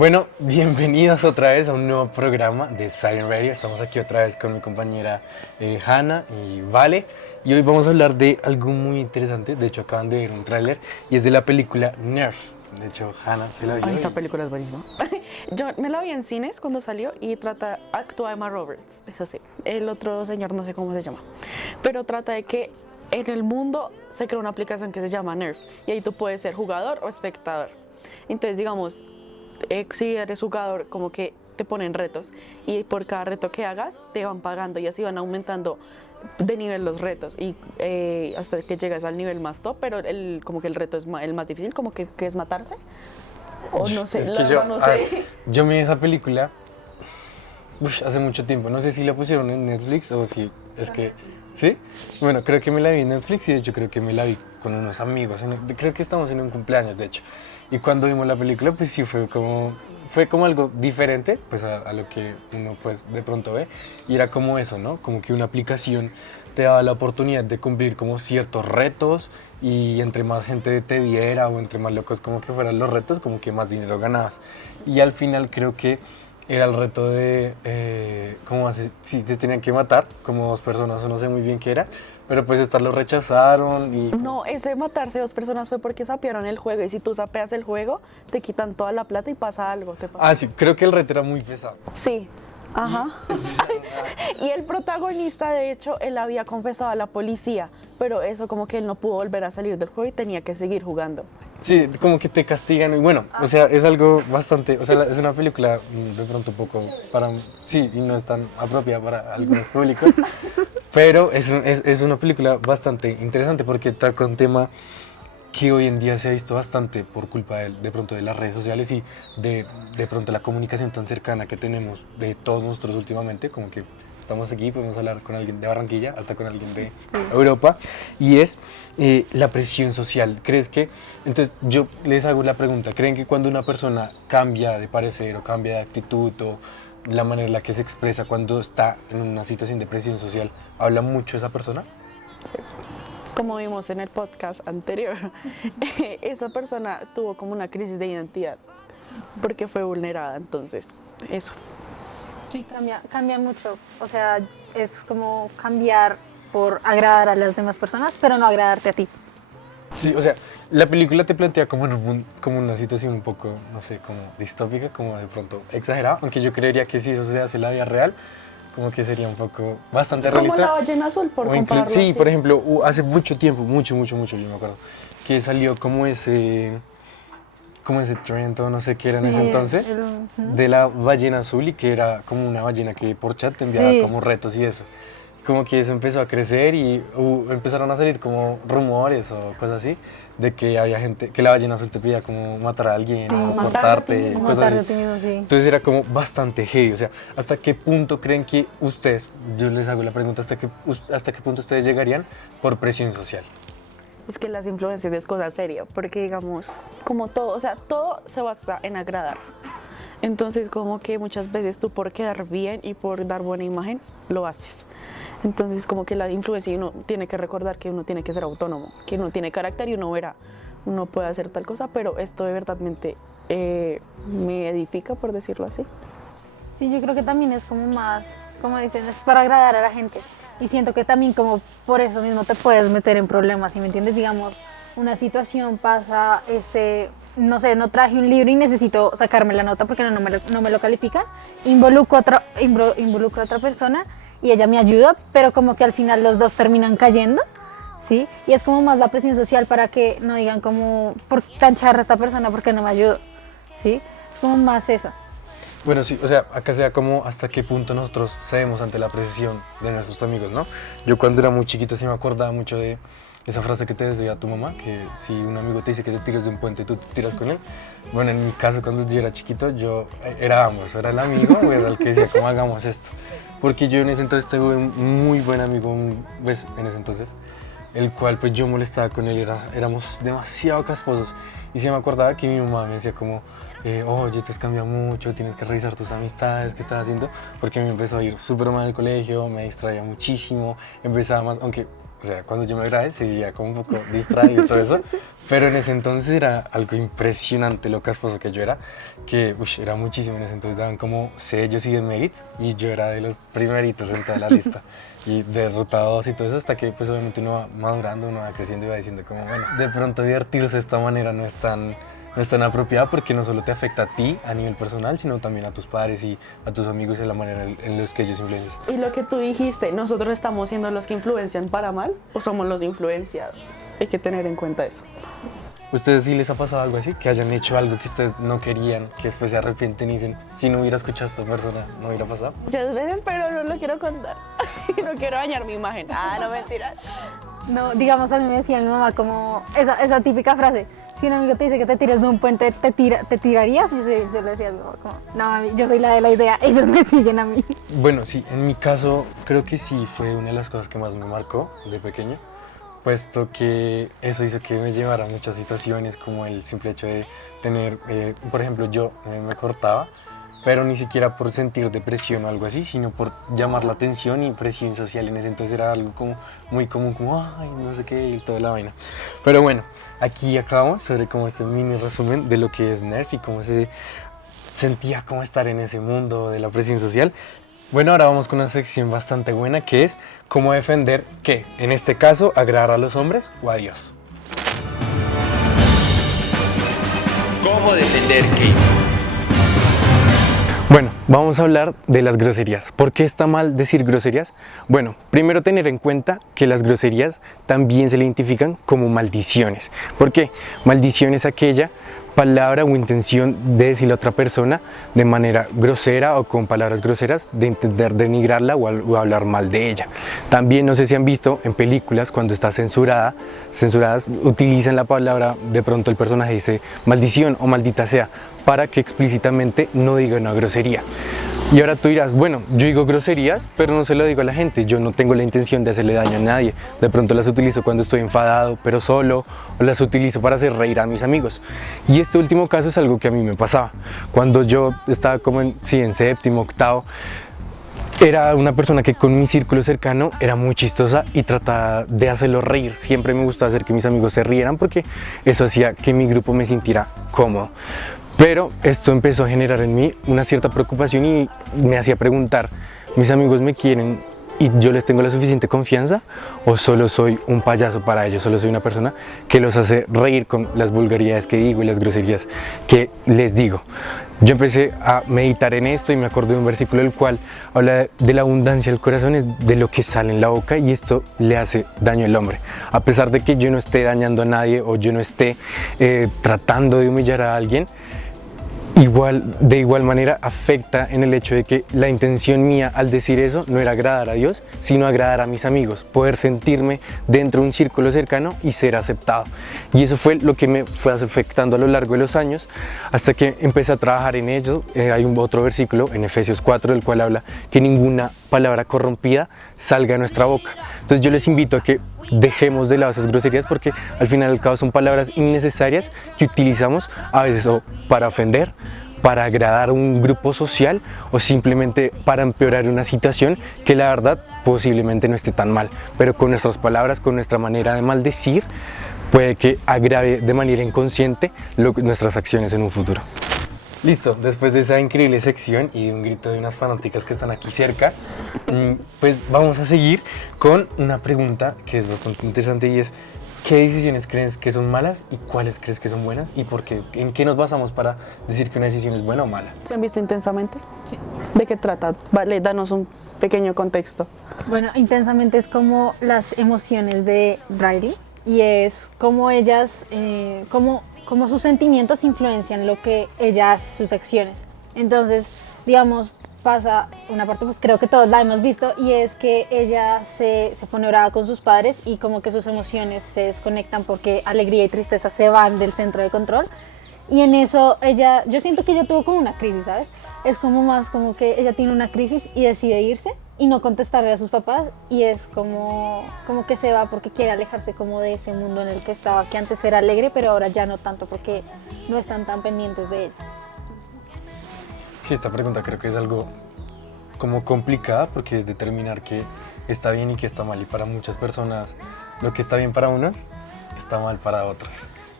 Bueno, bienvenidos otra vez a un nuevo programa de Silent Radio. Estamos aquí otra vez con mi compañera Hanna y Vale. Y hoy vamos a hablar de algo muy interesante. De hecho, acaban de ver un tráiler y es de la película Nerf. De hecho, Hanna se la vio. Ay, esa película es buenísima. Yo me la vi en cines cuando salió y actúa Emma Roberts, eso sí. El otro señor no sé cómo se llama. Pero trata de que en el mundo se creó una aplicación que se llama Nerf y ahí tú puedes ser jugador o espectador. Entonces, digamos, si eres jugador, como que te ponen retos y por cada reto que hagas te van pagando y así van aumentando de nivel los retos y hasta que llegas al nivel más top, pero como que el reto es el más difícil, como que es matarse o no sé, Es que no sé. yo me vi esa película hace mucho tiempo. No sé si la pusieron en Netflix o si es que... ¿Sí? Bueno, creo que me la vi en Netflix y de hecho creo que me la vi con unos amigos. Creo que estamos en un cumpleaños, de hecho. Y cuando vimos la película, pues sí fue como algo diferente pues a lo que uno pues de pronto ve. Y era como eso, ¿no? Como que una aplicación te daba la oportunidad de cumplir como ciertos retos y entre más gente te viera o entre más locos como que fueran los retos, como que más dinero ganabas. Y al final creo que era el reto de si se tenían que matar como dos personas o no sé muy bien qué era, pero pues estas lo rechazaron y... No, ese matarse dos personas fue porque sapearon el juego y si tú sapeas el juego te quitan toda la plata y pasa algo. Ah, sí, creo que el reto era muy pesado. Sí, ajá. Y el protagonista, de hecho, él había confesado a la policía, pero eso como que él no pudo volver a salir del juego y tenía que seguir jugando. Sí, como que te castigan y bueno, o sea, es algo bastante, o sea, es una película de pronto un poco sí, y no es tan apropiada para algunos públicos, pero es una película bastante interesante porque toca un tema que hoy en día se ha visto bastante por culpa de pronto de las redes sociales y de pronto la comunicación tan cercana que tenemos de todos nosotros últimamente, como que estamos aquí, podemos hablar con alguien de Barranquilla, hasta con alguien de Europa, y es la presión social. ¿Crees que, entonces yo les hago la pregunta, ¿creen que cuando una persona cambia de parecer o cambia de actitud o la manera en la que se expresa cuando está en una situación de presión social, habla mucho esa persona? Sí. Como vimos en el podcast anterior, esa persona tuvo como una crisis de identidad porque fue vulnerada, entonces eso. Sí, cambia mucho. O sea, es como cambiar por agradar a las demás personas, pero no agradarte a ti. Sí, o sea, la película te plantea como una situación un poco, no sé, como distópica, como de pronto exagerada, aunque yo creería que si eso se hace en la vida real, como que sería un poco bastante realista. Como la ballena azul, por compararlo Sí, así. por ejemplo, hace mucho tiempo, mucho, yo me acuerdo, que salió como ese trend o no sé qué era en ese entonces, de la ballena azul y que era como una ballena que por chat te enviaba como retos y eso. Como que eso empezó a crecer y empezaron a salir como rumores o cosas así, de que había gente, que la ballena azul te pedía como matar a alguien o cortarte, cosas así. Entonces era como bastante heavy, o sea, ¿hasta qué punto creen que ustedes, yo les hago la pregunta, hasta qué punto ustedes llegarían por presión social? Es que las influencias es cosa seria, porque digamos, como todo, o sea, todo se basa en agradar. Entonces, como que muchas veces tú por quedar bien y por dar buena imagen, lo haces. Entonces, como que la influencia, uno tiene que recordar que uno tiene que ser autónomo, que uno tiene carácter y uno verá, uno puede hacer tal cosa, pero esto de verdad me edifica, por decirlo así. Sí, yo creo que también es como más, como dicen, es para agradar a la gente. Y siento que también como por eso mismo te puedes meter en problemas, ¿sí me entiendes? Digamos, una situación pasa, no sé, no traje un libro y necesito sacarme la nota porque no me lo califican. Involucro a otra persona y ella me ayuda, pero como que al final los dos terminan cayendo, ¿sí? Y es como más la presión social para que no digan como, ¿por qué tan charra esta persona? ¿Por qué no me ayudó? ¿Sí? Es como más eso. Bueno, sí, o sea, acá sea como hasta qué punto nosotros cedemos ante la presión de nuestros amigos, ¿no? Yo cuando era muy chiquito sí me acordaba mucho de esa frase que te decía tu mamá, que si un amigo te dice que te tires de un puente, tú te tiras con él. Bueno, en mi caso, cuando yo era chiquito, yo era ambos, era el amigo o era el que decía, ¿cómo hagamos esto? Porque yo en ese entonces tuve un muy buen amigo, pues, en ese entonces, el cual pues yo molestaba con él, éramos demasiado casposos. Y sí me acordaba que mi mamá me decía como, oye, te has cambiado mucho, tienes que revisar tus amistades, ¿qué estás haciendo? Porque me empezó a ir súper mal al colegio, me distraía muchísimo, empezaba más, aunque o sea, cuando yo me gradué seguía como un poco distraído y todo eso, pero en ese entonces era algo impresionante lo casposo que yo era, que era muchísimo. En ese entonces daban como sellos y demerits y yo era de los primeritos en toda la lista. Y derrotados y todo eso, hasta que pues obviamente uno va madurando, uno va creciendo y va diciendo como, bueno, de pronto divertirse de esta manera no es tan apropiada, porque no solo te afecta a ti a nivel personal, sino también a tus padres y a tus amigos y a la manera en los que ellos influencian. Y lo que tú dijiste, ¿nosotros estamos siendo los que influencian para mal o somos los influenciados? Hay que tener en cuenta eso. ¿Ustedes sí les ha pasado algo así? Que hayan hecho algo que ustedes no querían, que después se arrepienten y dicen, si no hubiera escuchado a esta persona, no hubiera pasado. Muchas veces, pero no lo quiero contar. No quiero dañar mi imagen. No mentiras. No, digamos, a mí me decía mi mamá como esa típica frase: si un amigo te dice que te tires de un puente, ¿te tirarías? Y yo le decía a mi mamá como, no, mami, yo soy la de la idea, ellos me siguen a mí. Bueno, sí, en mi caso creo que sí fue una de las cosas que más me marcó de pequeño, puesto que eso hizo que me llevara a muchas situaciones, como el simple hecho de tener, por ejemplo, yo me cortaba, pero ni siquiera por sentir depresión o algo así, sino por llamar la atención y presión social. En ese entonces era algo como muy común, como, ay, no sé qué, y toda la vaina. Pero bueno, aquí acabamos sobre como este mini resumen de lo que es Nerf y cómo se sentía como estar en ese mundo de la presión social. Bueno, ahora vamos con una sección bastante buena, que es cómo defender qué, en este caso, agradar a los hombres o a Dios. ¿Cómo defender qué? Bueno, vamos a hablar de las groserías. ¿Por qué está mal decir groserías? Bueno, primero tener en cuenta que las groserías también se le identifican como maldiciones. ¿Por qué? Maldición es aquella palabra o intención de decirle a otra persona de manera grosera o con palabras groseras, de intentar denigrarla o hablar mal de ella. También, no sé si han visto en películas, cuando está censuradas, utilizan la palabra, de pronto el personaje dice maldición o maldita sea, para que explícitamente no diga una grosería. Y ahora tú dirás, bueno, yo digo groserías, pero no se lo digo a la gente, yo no tengo la intención de hacerle daño a nadie. De pronto las utilizo cuando estoy enfadado, pero solo, o las utilizo para hacer reír a mis amigos. Y este último caso es algo que a mí me pasaba. Cuando yo estaba como en séptimo, octavo, era una persona que con mi círculo cercano era muy chistosa y trataba de hacerlo reír. Siempre me gustaba hacer que mis amigos se rieran porque eso hacía que mi grupo me sintiera cómodo. Pero esto empezó a generar en mí una cierta preocupación y me hacía preguntar, ¿mis amigos me quieren y yo les tengo la suficiente confianza? ¿O solo soy un payaso para ellos? ¿Solo soy una persona que los hace reír con las vulgaridades que digo y las groserías que les digo? Yo empecé a meditar en esto y me acordé de un versículo el cual habla de la abundancia del corazón, es de lo que sale en la boca, y esto le hace daño al hombre. A pesar de que yo no esté dañando a nadie o yo no esté tratando de humillar a alguien, de igual manera afecta en el hecho de que la intención mía al decir eso no era agradar a Dios, sino agradar a mis amigos, poder sentirme dentro de un círculo cercano y ser aceptado. Y eso fue lo que me fue afectando a lo largo de los años, hasta que empecé a trabajar en ello. Hay otro versículo en Efesios 4, el cual habla que ninguna palabra corrompida salga de nuestra boca. Entonces yo les invito a que dejemos de lado esas groserías, porque al final y al cabo son palabras innecesarias que utilizamos a veces o para ofender, para agradar a un grupo social o simplemente para empeorar una situación que la verdad posiblemente no esté tan mal, pero con nuestras palabras, con nuestra manera de maldecir, puede que agrave de manera inconsciente nuestras acciones en un futuro. Listo, después de esa increíble sección y de un grito de unas fanáticas que están aquí cerca, pues vamos a seguir con una pregunta que es bastante interesante, y es: ¿qué decisiones crees que son malas y cuáles crees que son buenas y por qué? ¿En qué nos basamos para decir que una decisión es buena o mala? ¿Se han visto Intensamente? Sí. ¿De qué trata? Vale, danos un pequeño contexto. Bueno, Intensamente es como las emociones de Riley, y es como ellas, como sus sentimientos influencian lo que ella hace, sus acciones. Entonces, digamos, pasa una parte, pues creo que todos la hemos visto, y es que ella se pone brava con sus padres y como que sus emociones se desconectan porque alegría y tristeza se van del centro de control. Y en eso yo siento que ella tuvo como una crisis, ¿sabes? Es como más como que ella tiene una crisis y decide irse y no contestarle a sus papás, y es como que se va porque quiere alejarse como de ese mundo en el que estaba, que antes era alegre, pero ahora ya no tanto porque no están tan pendientes de ella. Sí, esta pregunta creo que es algo como complicada porque es determinar qué está bien y qué está mal. Y para muchas personas lo que está bien para unos está mal para otros.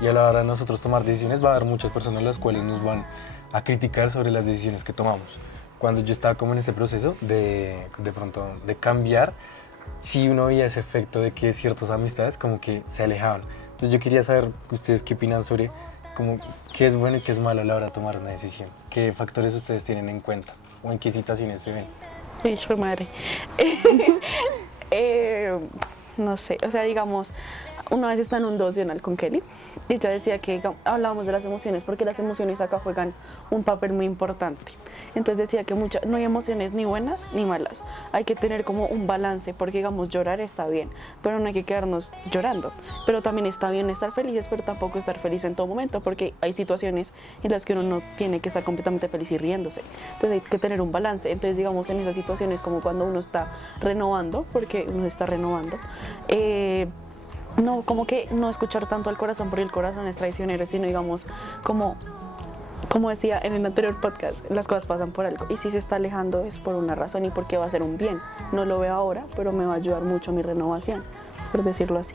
Y a la hora de nosotros tomar decisiones va a haber muchas personas las cuales nos van a criticar sobre las decisiones que tomamos. Cuando yo estaba como en este proceso de pronto de cambiar, sí uno veía ese efecto de que ciertas amistades como que se alejaban. Entonces yo quería saber ustedes qué opinan sobre como qué es bueno y qué es malo a la hora de tomar una decisión. ¿Qué factores ustedes tienen en cuenta o en qué situaciones se ven? Hijo de madre. No sé, o sea, digamos, una vez estaba en un devocional con Kelly y ella decía que hablábamos de las emociones porque las emociones acá juegan un papel muy importante. Entonces decía que no hay emociones ni buenas ni malas, hay que tener como un balance porque digamos llorar está bien, pero no hay que quedarnos llorando, pero también está bien estar felices, pero tampoco estar feliz en todo momento porque hay situaciones en las que uno no tiene que estar completamente feliz y riéndose, entonces hay que tener un balance. Entonces digamos en esas situaciones como cuando uno está renovando, porque uno está renovando, no, como que no escuchar tanto al corazón porque el corazón es traicionero, sino digamos como decía en el anterior podcast, las cosas pasan por algo y si se está alejando es por una razón y porque va a ser un bien. No lo veo ahora, pero me va a ayudar mucho a mi renovación, por decirlo así.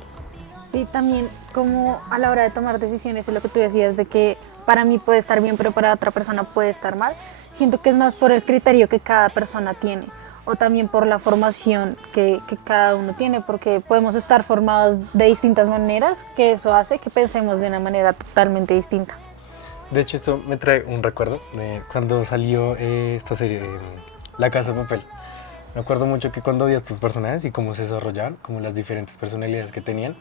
Sí, también como a la hora de tomar decisiones, es lo que tú decías de que para mí puede estar bien, pero para otra persona puede estar mal. Siento que es más por el criterio que cada persona tiene o también por la formación que cada uno tiene, porque podemos estar formados de distintas maneras, que eso hace que pensemos de una manera totalmente distinta. De hecho, esto me trae un recuerdo de cuando salió esta serie de La Casa de Papel. Me acuerdo mucho que cuando vi a estos personajes y cómo se desarrollaban, como las diferentes personalidades que tenían,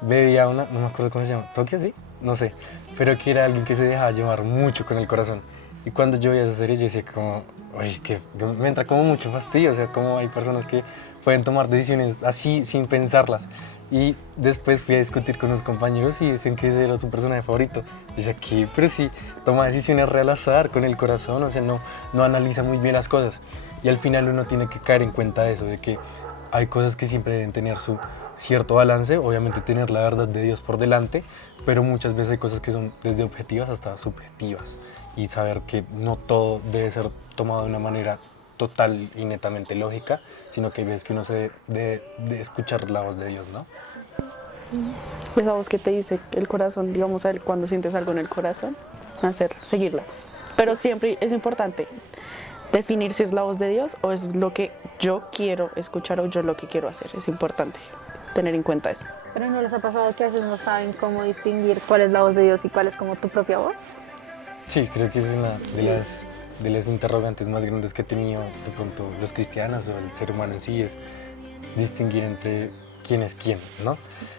veía una, no me acuerdo cómo se llama, ¿Tokio, sí? No sé, pero que era alguien que se dejaba llevar mucho con el corazón. Y cuando yo veía esa serie, yo decía como, oye, que me entra como mucho fastidio, o sea, como hay personas que pueden tomar decisiones así sin pensarlas. Y después fui a discutir con unos compañeros y decían que ese era su personaje favorito. Y decía, ¿qué? Pero sí, toma decisiones real azar, con el corazón, o sea, no analiza muy bien las cosas. Y al final uno tiene que caer en cuenta de eso, de que hay cosas que siempre deben tener su cierto balance, obviamente tener la verdad de Dios por delante, pero muchas veces hay cosas que son desde objetivas hasta subjetivas. Y saber que no todo debe ser tomado de una manera total y netamente lógica, sino que hay veces que uno se debe de escuchar la voz de Dios, ¿no? Esa voz que te dice el corazón, digamos, cuando sientes algo en el corazón, seguirla. Pero siempre es importante definir si es la voz de Dios o es lo que yo quiero escuchar o yo lo que quiero hacer. Es importante tener en cuenta eso. ¿Pero no les ha pasado que a veces no saben cómo distinguir cuál es la voz de Dios y cuál es como tu propia voz? Sí, creo que es una de las interrogantes más grandes que he tenido de pronto los cristianos o el ser humano en sí, es distinguir entre quién es quién, ¿no?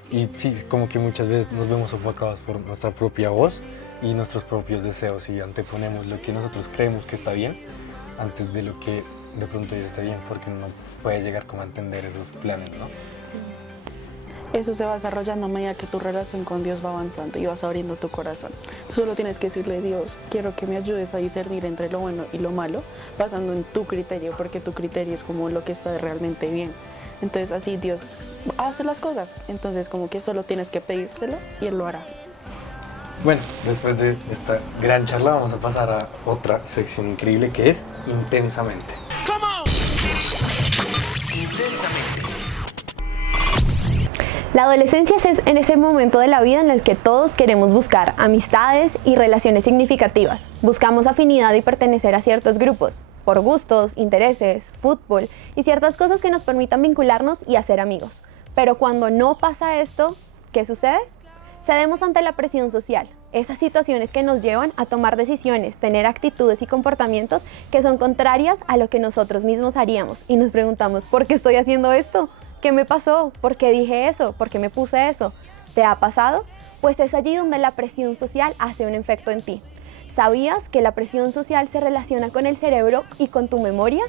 Y sí, como que muchas veces nos vemos sofocados por nuestra propia voz y nuestros propios deseos y anteponemos lo que nosotros creemos que está bien antes de lo que de pronto está bien, porque uno puede llegar como a entender esos planes, ¿no? Eso se va desarrollando a medida que tu relación con Dios va avanzando y vas abriendo tu corazón. Tú solo tienes que decirle, Dios, quiero que me ayudes a discernir entre lo bueno y lo malo, basando en tu criterio, porque tu criterio es como lo que está realmente bien. Entonces así Dios hace las cosas, entonces como que solo tienes que pedírselo y Él lo hará. Bueno, después de esta gran charla vamos a pasar a otra sección increíble que es Intensamente. Intensamente. La adolescencia es en ese momento de la vida en el que todos queremos buscar amistades y relaciones significativas. Buscamos afinidad y pertenecer a ciertos grupos, por gustos, intereses, fútbol y ciertas cosas que nos permitan vincularnos y hacer amigos. Pero cuando no pasa esto, ¿qué sucede? Cedemos ante la presión social, esas situaciones que nos llevan a tomar decisiones, tener actitudes y comportamientos que son contrarias a lo que nosotros mismos haríamos y nos preguntamos, ¿por qué estoy haciendo esto? ¿Qué me pasó? ¿Por qué dije eso? ¿Por qué me puse eso? ¿Te ha pasado? Pues es allí donde la presión social hace un efecto en ti. ¿Sabías que la presión social se relaciona con el cerebro y con tu memoria?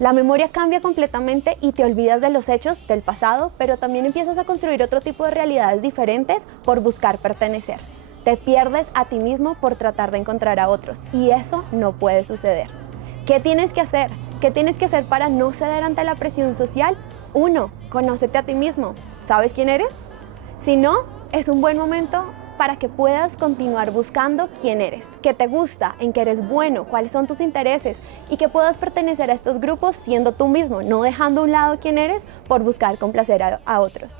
La memoria cambia completamente y te olvidas de los hechos del pasado, pero también empiezas a construir otro tipo de realidades diferentes por buscar pertenecer. Te pierdes a ti mismo por tratar de encontrar a otros y eso no puede suceder. ¿Qué tienes que hacer? ¿Qué tienes que hacer para no ceder ante la presión social? 1. Conócete a ti mismo. ¿Sabes quién eres? Si no, es un buen momento para que puedas continuar buscando quién eres, qué te gusta, en qué eres bueno, cuáles son tus intereses y que puedas pertenecer a estos grupos siendo tú mismo, no dejando a un lado quién eres por buscar complacer a otros.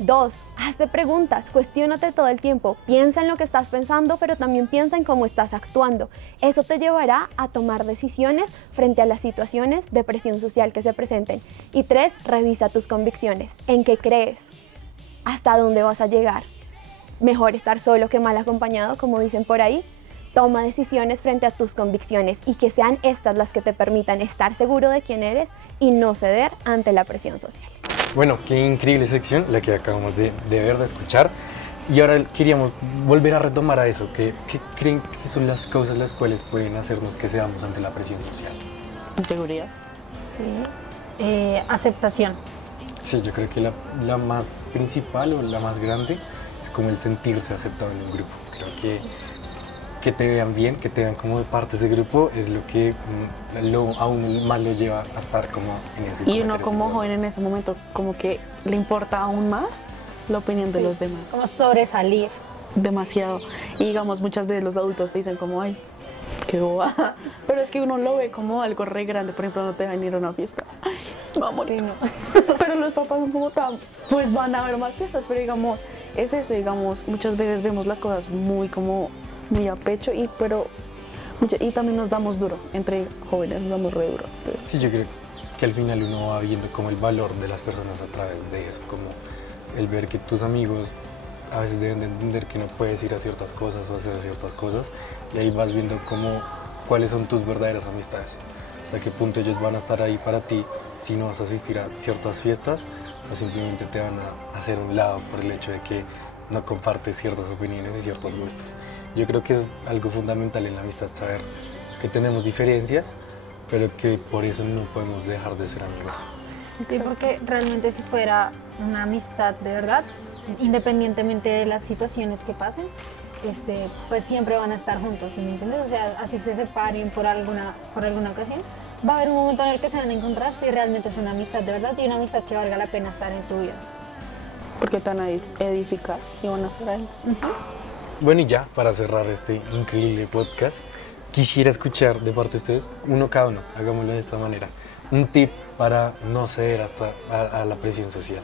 2. Hazte preguntas, cuestiónate todo el tiempo, piensa en lo que estás pensando, pero también piensa en cómo estás actuando. Eso te llevará a tomar decisiones frente a las situaciones de presión social que se presenten. Y 3. Revisa tus convicciones, en qué crees, hasta dónde vas a llegar. Mejor estar solo que mal acompañado, como dicen por ahí. Toma decisiones frente a tus convicciones y que sean estas las que te permitan estar seguro de quién eres y no ceder ante la presión social. Bueno, qué increíble sección la que acabamos de ver, de escuchar. Y ahora queríamos volver a retomar a eso. ¿Qué creen que son las causas las cuales pueden hacernos que cedamos ante la presión social? Inseguridad. Sí. Aceptación. Sí, yo creo que la más principal o la más grande es como el sentirse aceptado en un grupo. Creo que te vean bien, que te vean como de parte de ese grupo es lo que a uno más lo lleva a estar como en eso. Y uno como joven en ese momento como que le importa aún más la opinión de los demás. Como sobresalir. Demasiado. Y digamos, muchas veces los adultos te dicen como, ay, qué bobada. Pero es que uno lo ve como algo re grande. Por ejemplo, no te dejan ir a una fiesta. Ay, vamos. Sí, no. Pero los papás son como tan, pues van a haber más fiestas. Pero digamos, es eso, digamos, muchas veces vemos las cosas muy a pecho y también nos damos duro, entre jóvenes nos damos re duro. Entonces. Sí, yo creo que al final uno va viendo como el valor de las personas a través de eso, como el ver que tus amigos a veces deben de entender que no puedes ir a ciertas cosas o hacer ciertas cosas y ahí vas viendo cuáles son tus verdaderas amistades, hasta qué punto ellos van a estar ahí para ti si no vas a asistir a ciertas fiestas o simplemente te van a hacer un lado por el hecho de que no compartes ciertas opiniones y ciertos gustos. Yo creo que es algo fundamental en la amistad saber que tenemos diferencias, pero que por eso no podemos dejar de ser amigos. Sí, porque realmente si fuera una amistad de verdad, independientemente de las situaciones que pasen, pues siempre van a estar juntos, ¿sí me entiendes? O sea, así se separen por alguna ocasión, va a haber un momento en el que se van a encontrar si realmente es una amistad de verdad y una amistad que valga la pena estar en tu vida. Porque te van a edificar y van a estar ahí. Bueno, y ya para cerrar este increíble podcast, quisiera escuchar de parte de ustedes, uno cada uno, hagámoslo de esta manera, un tip para no ceder a la presión social.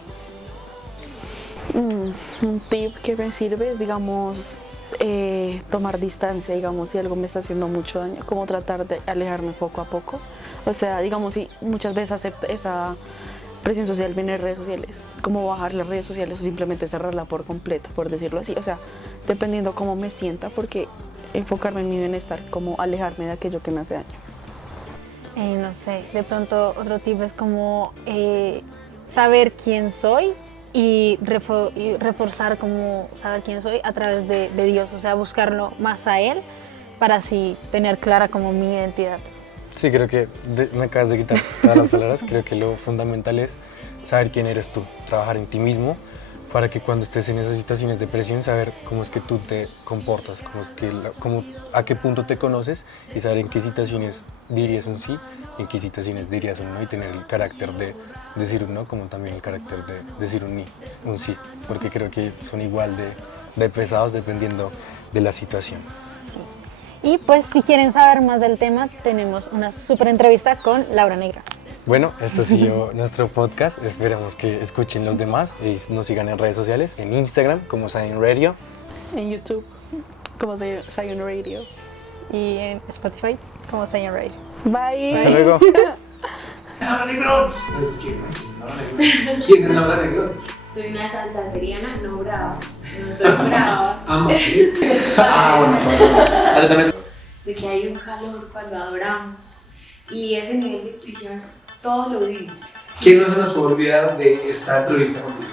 Un tip que me sirve es, digamos, tomar distancia, digamos, si algo me está haciendo mucho daño, como tratar de alejarme poco a poco. O sea, digamos, si muchas veces acepto esa presión social viene de redes sociales, como bajar las redes sociales o simplemente cerrarla por completo, por decirlo así. O sea, dependiendo cómo me sienta, porque enfocarme en mi bienestar, como alejarme de aquello que me hace daño. No sé, de pronto otro tip es como saber quién soy y reforzar como saber quién soy a través de Dios, o sea, buscarlo más a Él para así tener clara como mi identidad. Sí, creo que me acabas de quitar todas las palabras. Creo que lo fundamental es saber quién eres tú, trabajar en ti mismo para que cuando estés en esas situaciones de presión, saber cómo es que tú te comportas, a qué punto te conoces y saber en qué situaciones dirías un sí, en qué situaciones dirías un no y tener el carácter de decir un no como también el carácter de decir un sí, porque creo que son igual de pesados dependiendo de la situación. Y pues si quieren saber más del tema, tenemos una súper entrevista con Laura Negra. Bueno, esto ha sido nuestro podcast. Esperamos que escuchen los demás y nos sigan en redes sociales, en Instagram como Zion Radio. En YouTube como Zion Radio. Y en Spotify como Zion Radio. Bye. Hasta luego. ¡Laura Negro! ¿Quién es Laura Negro? Soy una santanderiana no brava. No soy brava. Bueno. De que hay un calor cuando adoramos. Y ese nivel de intuición, todo lo vivimos. ¿Quién no se nos puede olvidar de esta entrevista contigo?